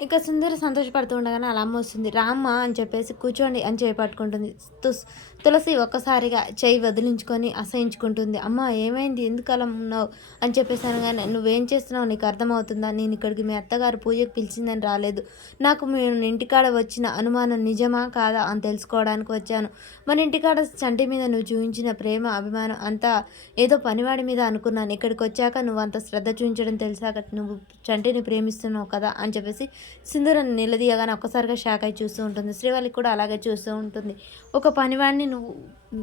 ఇక సుందరి సంతోషపడుతూ ఉండగానే ఆళ్ళ అమ్మొస్తుంది. "రామ్మా" అని చెప్పేసి, "కూర్చోండి" అని చేయి పట్టుకుంటుంది. తులసి ఒక్కసారిగా చెయ్యి వదిలించుకొని అసహించుకుంటుంది. "అమ్మ ఏమైంది? ఎందుకలా ఉన్నావు?" అని చెప్పేసి అనగానే, "నువ్వేం చేస్తున్నావో నీకు అర్థమవుతుందా? నేనిక్కడికి మీ అత్తగారు పూజకి పిలిచిందని రాలేదు. నాకు మీ ఇంటికాడ వచ్చిన అనుమానం నిజమా? కాదా? అని తెలుసుకోవడానికి వచ్చాను. మన ఇంటికాడ చంటి మీద నువ్వు చూయించిన ప్రేమ, అభిమానం అంతా ఏదో పనివాడి మీద అనుకున్నాను. ఇక్కడికొచ్చాక నువ్వంత శ్రద్ధ చూయించడం తెలిసాక నువ్వు చంటిని ప్రేమిస్తున్నావు కదా!" అని చెప్పేసి సింధూరని నిలదీయగానే ఒక్కసారిగా షాక్ అయి చూస్తూ ఉంటుంది. శ్రీవల్లి కూడా అలాగే చూస్తూ ఉంటుంది. ఒక పనివాడిని నువ్వు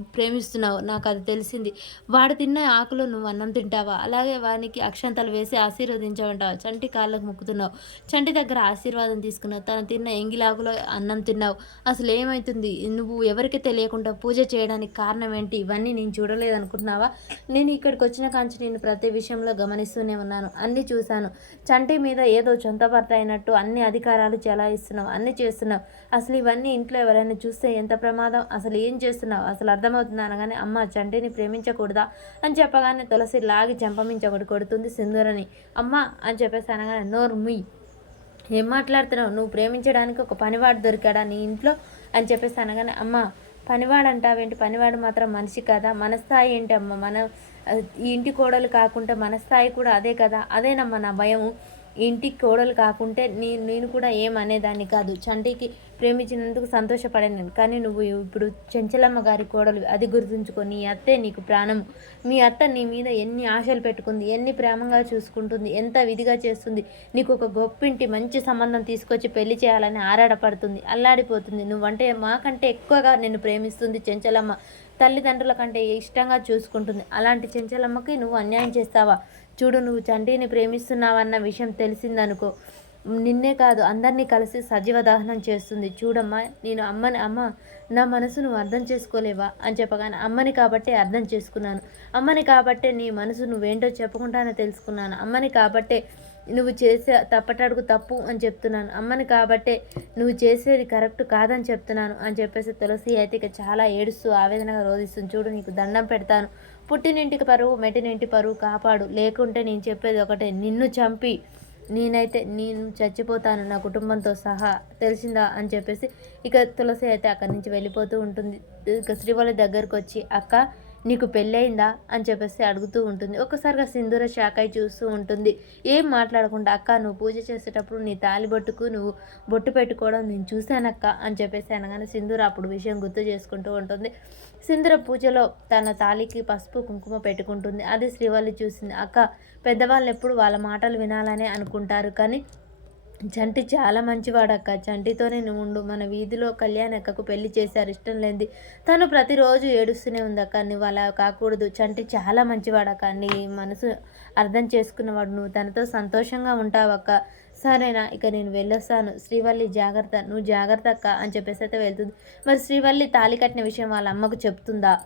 ప్రేమిస్తున్నావు. నాకది తెలిసింది. వాడు తిన్న ఆకులో నువ్వు అన్నం తింటావా? అలాగే వానికి అక్షంతలు వేసి ఆశీర్వదించమంటావా? చంటి కాళ్ళకు మొక్కుతున్నావు. చంటి దగ్గర ఆశీర్వాదం తీసుకున్నావు. తను తిన్న ఎంగిలాకులో అన్నం తిన్నావు. అసలేమైతుంది? నువ్వు ఎవరికీ తెలియకుండా పూజ చేయడానికి కారణం ఏంటి? ఇవన్నీ నేను చూడలేదనుకుంటున్నావా? నేను ఇక్కడికొచ్చిన కాంచి నేను ప్రతి విషయంలో గమనిస్తూనే ఉన్నాను. అన్నీ చూశాను. చంటి మీద ఏదో సొంత భర్త అయినట్టు అన్ని అధికారాలు చెలాయిస్తున్నావు. అన్నీ చేస్తున్నావు. అసలు ఇవన్నీ ఇంట్లో ఎవరైనా చూస్తే ఎంత ప్రమాదం? అసలు ఏం చేస్తున్నావు? అసలు అర్థమవుతుందా? అనగానే, "అమ్మ చంటిని ప్రేమించకూడదా?" అని చెప్పగానే తులసి లాగి చెంపమించి ఒకటి కొడుతుంది సింధూరని. "అమ్మ" అని చెప్పేసి అనగానే, "నోరు ముయ్. ఏం మాట్లాడుతున్నావు? నువ్వు ప్రేమించడానికి ఒక పనివాడు దొరికాడా నీ ఇంట్లో?" అని చెప్పేసి అనగానే, "అమ్మ పనివాడంటావేంటి? పనివాడు మాత్రం మనిషి కాదా? మన స్థాయి ఏంటి అమ్మ? మనం ఈ ఇంటి కోడలు కాకుంటే మన స్థాయి కూడా అదే కదా! అదేనమ్మా నా భయము. ఈ ఇంటికి కోడలు కాకుంటే నేను కూడా ఏమనేదాన్ని కాదు. చంటికి ప్రేమించినందుకు సంతోషపడాను. కానీ నువ్వు ఇప్పుడు చెంచలమ్మ గారి కోడలివి. అది గుర్తుంచుకో. నీ అత్తే నీకు ప్రాణము. మీ అత్త నీ మీద ఎన్ని ఆశలు పెట్టుకుంది, ఎన్ని ప్రేమగా చూసుకుంటుంది, ఎంత విధిగా చేస్తుంది. నీకు ఒక గొప్పింటి మంచి సంబంధం తీసుకొచ్చి పెళ్లి చేయాలని ఆరాటపడుతుంది, అల్లాడిపోతుంది. నువ్వంటే మాకంటే ఎక్కువగా నిన్ను ప్రేమిస్తుంది చెంచలమ్మ. తల్లిదండ్రుల కంటే ఇష్టంగా చూసుకుంటుంది. అలాంటి చెంచలమ్మకి నువ్వు అన్యాయం చేస్తావా? చూడు, నువ్వు చంటిని ప్రేమిస్తున్నావన్న విషయం తెలిసిందనుకో, నిన్నే కాదు అందరినీ కలిసి సజీవ దహనం చేస్తుంది. చూడమ్మా, నేను అమ్మ నా మనసు నువ్వు అర్థం చేసుకోలేవా?" అని చెప్పగానే, "అమ్మని కాబట్టే అర్థం చేసుకున్నాను. అమ్మని కాబట్టే నీ మనసు నువ్వేంటో చెప్పకుండానే తెలుసుకున్నాను. అమ్మని కాబట్టే నువ్వు చేసే తప్పటడుగు తప్పు అని చెప్తున్నాను. అమ్మని కాబట్టే నువ్వు చేసేది కరెక్ట్ కాదని చెప్తున్నాను" అని చెప్పేసి తులసి అయితే ఇక చాలా ఏడుస్తూ ఆవేదనగా రోధిస్తుంది. "చూడు, నీకు దండం పెడతాను. పుట్టినింటికి పరువు, మెట్టినింటి పరువు కాపాడు. లేకుంటే నేను చెప్పేది ఒకటే, నిన్ను చంపి నేను చచ్చిపోతాను నా కుటుంబంతో సహా. తెలిసిందా?" అని చెప్పేసి ఇక తులసి అయితే అక్కడి నుంచి వెళ్ళిపోతూ ఉంటుంది. ఇక శ్రీవల్లి దగ్గరకొచ్చి, "అక్క నీకు పెళ్ళయిందా?" అని చెప్పేసి అడుగుతూ ఉంటుంది. ఒక్కసారిగా సింధూర షాక్ అయి చూస్తూ ఉంటుంది. ఏం మాట్లాడకుండా, "అక్క నువ్వు పూజ చేసేటప్పుడు నీ తాళిబొట్టుకు నువ్వు బొట్టు పెట్టుకోవడం నేను చూశానక్క" అని చెప్పేసి అనగానే సింధూర అప్పుడు విషయం గుర్తు చేసుకుంటూ ఉంటుంది. సింధూర పూజలో తన తాళికి పసుపు, కుంకుమ పెట్టుకుంటుంది. అది శ్రీవల్లి చూసింది. "అక్క పెద్దవాళ్ళెప్పుడు వాళ్ళ మాటలు వినాలనే అనుకుంటారు. కానీ చంటి చాలా మంచివాడక్క. చంటితోనే నువ్వుండు. మన వీధిలో కళ్యాణి అక్కకు పెళ్లి చేశారు ఇష్టం లేనిది. తను ప్రతిరోజు ఏడుస్తూనే ఉందక్క. నువ్వు అలా కాకూడదు. చంటి చాలా మంచివాడక్క. నీ మనసు అర్థం చేసుకున్నవాడు. నువ్వు తనతో సంతోషంగా ఉంటావక్క. సరేనా? ఇక నేను వెళ్ళొస్తాను. శ్రీవల్లి జాగ్రత్త. నువ్వు జాగ్రత్త అక్క" అని చెప్పేసి అయితే వెళ్తుంది. మరి శ్రీవల్లి తాళి కట్టిన విషయం వాళ్ళ అమ్మకు చెప్తుందా?